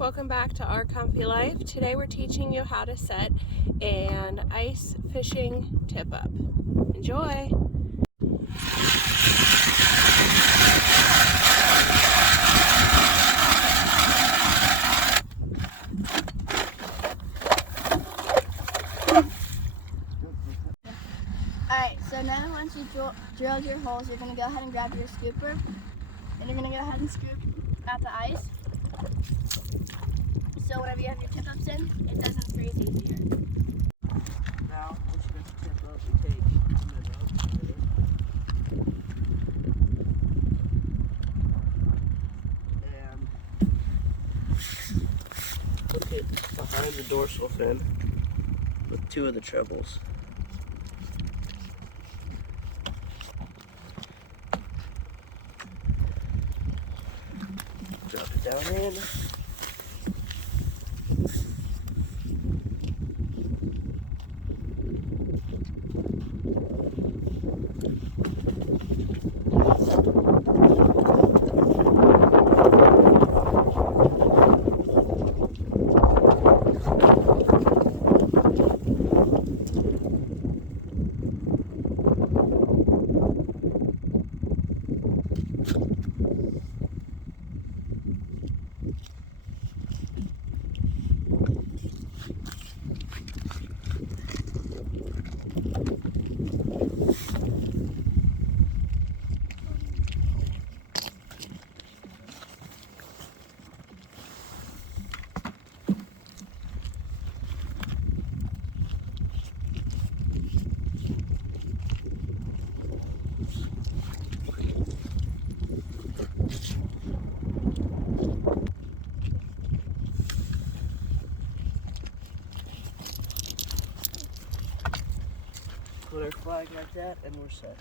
Welcome back to Our Comfy Life. Today we're teaching you how to set an ice fishing tip up. Enjoy! Alright, so now once you drilled your holes, you're going to go ahead and grab your scooper, and you're going to go ahead and scoop out the ice. So whenever you have your tip-ups in, it doesn't freeze easier. Now, once you get the tip up, you take a minute and put it behind the dorsal fin with two of the trebles. Drop it down in. Put our flag like that, and we're set.